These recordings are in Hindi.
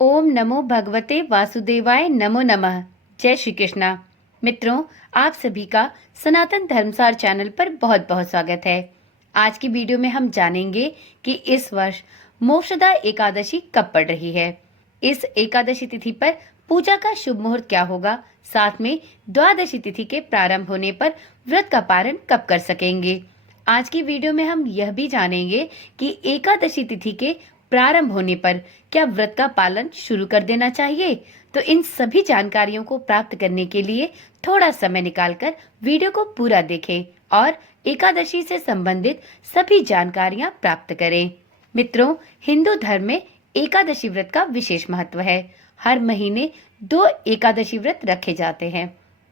ओम नमो भगवते वासुदेवाय नमो नमः। जय श्री कृष्णा। मित्रों, आप सभी का सनातन धर्मसार चैनल पर बहुत बहुत स्वागत है। आज की वीडियो में हम जानेंगे कि इस वर्ष मोक्षदा एकादशी कब पड़ रही है। इस एकादशी तिथि पर पूजा का शुभ मुहूर्त क्या होगा, साथ में द्वादशी तिथि के प्रारंभ होने पर व्रत का पारण कब कर सकेंगे। आज की वीडियो में हम यह भी जानेंगे कि एकादशी तिथि के प्रारंभ होने पर क्या व्रत का पालन शुरू कर देना चाहिए। तो इन सभी जानकारियों को प्राप्त करने के लिए थोड़ा समय निकालकर वीडियो को पूरा देखें और एकादशी से संबंधित सभी जानकारियां प्राप्त करें। मित्रों, हिंदू धर्म में एकादशी व्रत का विशेष महत्व है। हर महीने 2 एकादशी व्रत रखे जाते हैं।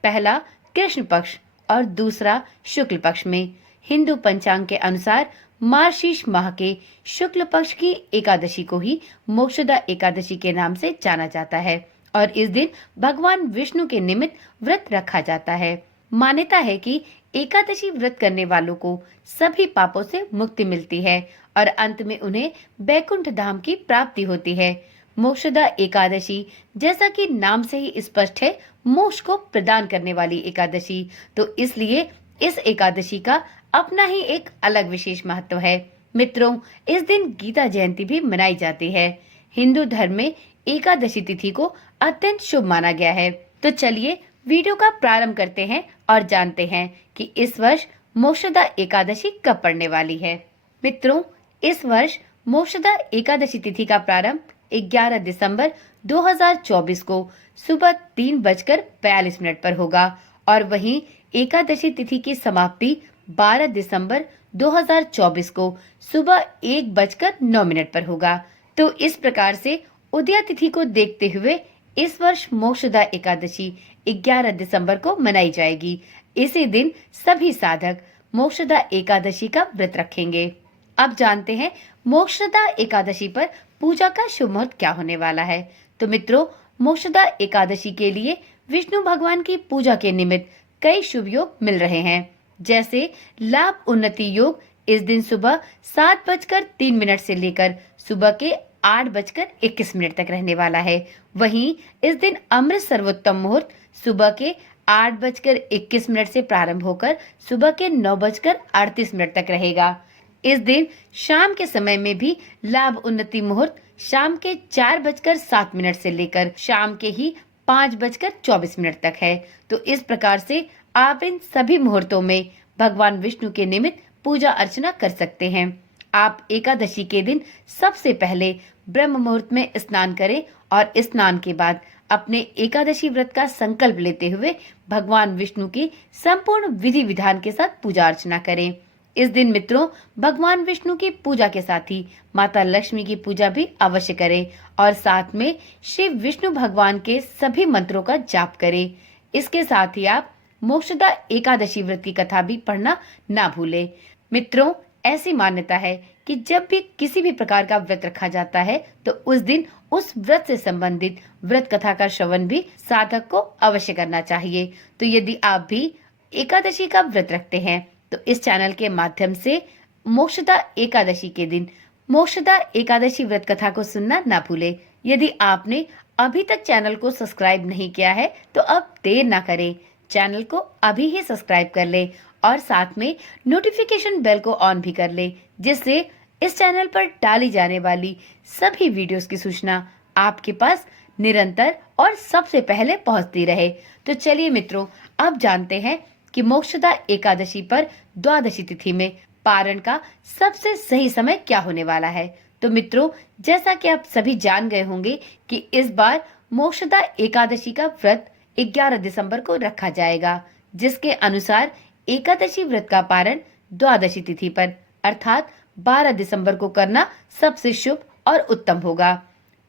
पहला कृष्ण पक्ष और दूसरा शुक्ल पक्ष में। हिंदू पंचांग के अनुसार मार्गशीर्ष माह के शुक्ल पक्ष की एकादशी को ही मोक्षदा एकादशी के नाम से जाना जाता है और इस दिन भगवान विष्णु के निमित्त व्रत रखा जाता है। मान्यता है कि एकादशी व्रत करने वालों को सभी पापों से मुक्ति मिलती है और अंत में उन्हें बैकुंठ धाम की प्राप्ति होती है। मोक्षदा एकादशी, जैसा कि नाम से ही स्पष्ट है, मोक्ष को प्रदान करने वाली एकादशी, तो इसलिए इस एकादशी का अपना ही एक अलग विशेष महत्व है। मित्रों, इस दिन गीता जयंती भी मनाई जाती है। हिंदू धर्म में एकादशी तिथि को अत्यंत शुभ माना गया है। तो चलिए वीडियो का प्रारंभ करते हैं और जानते हैं कि इस वर्ष मोक्षदा एकादशी कब पड़ने वाली है। मित्रों, इस वर्ष मोक्षदा एकादशी तिथि का प्रारंभ 11 दिसंबर 2024 को सुबह 3:42 पर होगा और वहीं एकादशी तिथि की समाप्ति 12 दिसंबर 2024 को सुबह 1:09 पर होगा। तो इस प्रकार से उदया तिथि को देखते हुए इस वर्ष मोक्षदा एकादशी 11 दिसंबर को मनाई जाएगी। इसी दिन सभी साधक मोक्षदा एकादशी का व्रत रखेंगे। अब जानते हैं मोक्षदा एकादशी पर पूजा का शुभ मुहूर्त क्या होने वाला है। तो मित्रों, मोक्षदा एकादशी के लिए विष्णु भगवान की पूजा के निमित्त कई शुभ योग मिल रहे हैं। जैसे लाभ उन्नति योग इस दिन सुबह 7:03 से लेकर सुबह के 8:21 तक रहने वाला है। वहीं इस दिन अमृत सर्वोत्तम मुहूर्त सुबह के 8:21 से प्रारंभ होकर सुबह के 9:38 तक रहेगा। इस दिन शाम के समय में भी लाभ उन्नति मुहूर्त शाम के 4:07 से लेकर शाम के ही 5:24 तक है। तो इस प्रकार से आप इन सभी मुहूर्तों में भगवान विष्णु के निमित्त पूजा अर्चना कर सकते हैं। आप एकादशी के दिन सबसे पहले ब्रह्म मुहूर्त में स्नान करें और स्नान के बाद अपने एकादशी व्रत का संकल्प लेते हुए भगवान विष्णु की संपूर्ण विधि विधान के साथ पूजा अर्चना करें। इस दिन मित्रों, भगवान विष्णु की पूजा के साथ ही माता लक्ष्मी की पूजा भी अवश्य करें और साथ में श्री विष्णु भगवान के सभी मंत्रों का जाप करें। इसके साथ ही आप मोक्षदा एकादशी व्रत की कथा भी पढ़ना ना भूलें। मित्रों, ऐसी मान्यता है कि जब भी किसी भी प्रकार का व्रत रखा जाता है तो उस दिन उस व्रत से संबंधित व्रत कथा का श्रवण भी साधक को अवश्य करना चाहिए। तो यदि आप भी एकादशी का व्रत रखते हैं तो इस चैनल के माध्यम से मोक्षदा एकादशी के दिन मोक्षदा एकादशी व्रत कथा को सुनना ना भूलें। यदि आपने अभी तक चैनल को सब्सक्राइब नहीं किया है तो अब देर ना करें, चैनल को अभी ही सब्सक्राइब कर ले और साथ में नोटिफिकेशन बेल को ऑन भी कर ले, जिससे इस चैनल पर डाली जाने वाली सभी वीडियोस की सूचना आपके पास निरंतर और सबसे पहले पहुंचती रहे। तो चलिए मित्रों, अब जानते हैं कि मोक्षदा एकादशी पर द्वादशी तिथि में पारण का सबसे सही समय क्या होने वाला है। तो मित्रों, जैसा कि आप सभी जान गए होंगे कि इस बार मोक्षदा एकादशी का व्रत 11 दिसंबर को रखा जाएगा, जिसके अनुसार एकादशी व्रत का पारण द्वादशी तिथि पर अर्थात 12 दिसंबर को करना सबसे शुभ और उत्तम होगा।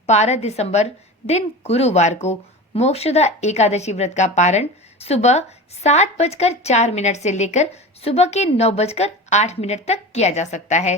12 दिसंबर दिन गुरुवार को मोक्षदा एकादशी व्रत का पारण सुबह 7:04 से लेकर सुबह के 9:08 तक किया जा सकता है।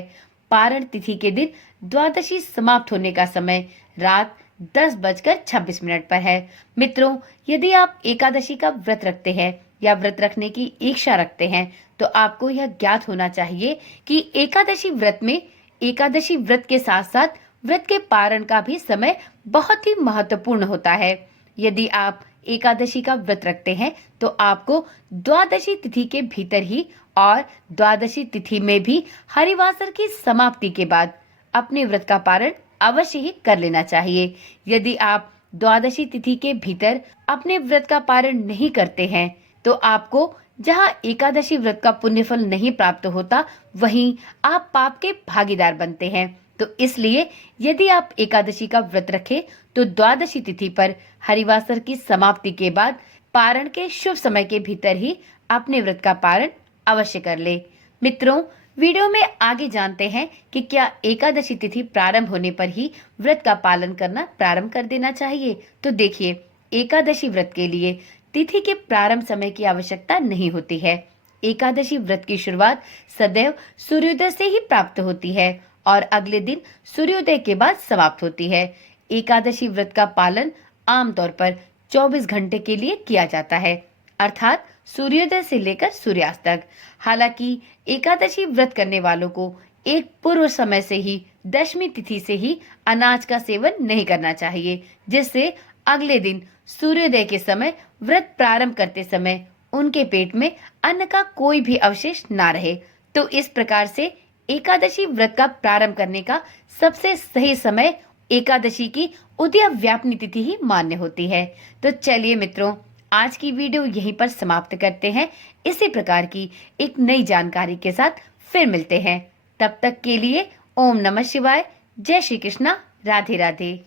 पारण तिथि के दिन द्वादशी समाप्त होने का समय रात 10:26 पर है। मित्रों, यदि आप एकादशी का व्रत रखते हैं या व्रत रखने की इच्छा रखते हैं तो आपको यह ज्ञात होना चाहिए कि एकादशी व्रत में एकादशी व्रत के साथ साथ व्रत के पारण का भी समय बहुत ही महत्वपूर्ण होता है। यदि आप एकादशी का व्रत रखते हैं तो आपको द्वादशी तिथि के भीतर ही और द्वादशी तिथि में भी हरिवासर की समाप्ति के बाद अपने व्रत का पारण अवश्य ही कर लेना चाहिए। यदि आप द्वादशी तिथि के भीतर अपने व्रत का पारण नहीं करते हैं तो आपको जहां एकादशी व्रत का पुण्यफल नहीं प्राप्त होता, वहीं आप पाप के भागीदार बनते हैं। तो इसलिए यदि आप एकादशी का व्रत रखें तो द्वादशी तिथि पर हरिवासर की समाप्ति के बाद पारण के शुभ समय के भीतर ही अपने व्रत का पारण अवश्य कर ले। मित्रों, वीडियो में आगे जानते हैं कि क्या एकादशी तिथि प्रारंभ होने पर ही व्रत का पालन करना प्रारंभ कर देना चाहिए। तो देखिए, एकादशी व्रत के लिए तिथि के प्रारंभ समय की आवश्यकता नहीं होती है। एकादशी व्रत की शुरुआत सदैव सूर्योदय से ही प्राप्त होती है और अगले दिन सूर्योदय के बाद समाप्त होती है। एकादशी व्रत का पालन आमतौर पर 24 घंटे के लिए किया जाता है, अर्थात सूर्योदय से लेकर सूर्यास्त तक। हालांकि एकादशी व्रत करने वालों को एक पूर्व समय से ही दशमी तिथि से ही अनाज का सेवन नहीं करना चाहिए, जिससे अगले दिन सूर्योदय के समय व्रत प्रारंभ करते समय उनके पेट में अन्न का कोई भी अवशेष ना रहे। तो इस प्रकार से एकादशी व्रत का प्रारंभ करने का सबसे सही समय एकादशी की उदय व्यापनी तिथि ही मान्य होती है। तो चलिए मित्रों, आज की वीडियो यहीं पर समाप्त करते हैं। इसी प्रकार की एक नई जानकारी के साथ फिर मिलते हैं। तब तक के लिए ओम नमः शिवाय, जय श्री कृष्णा, राधे राधे।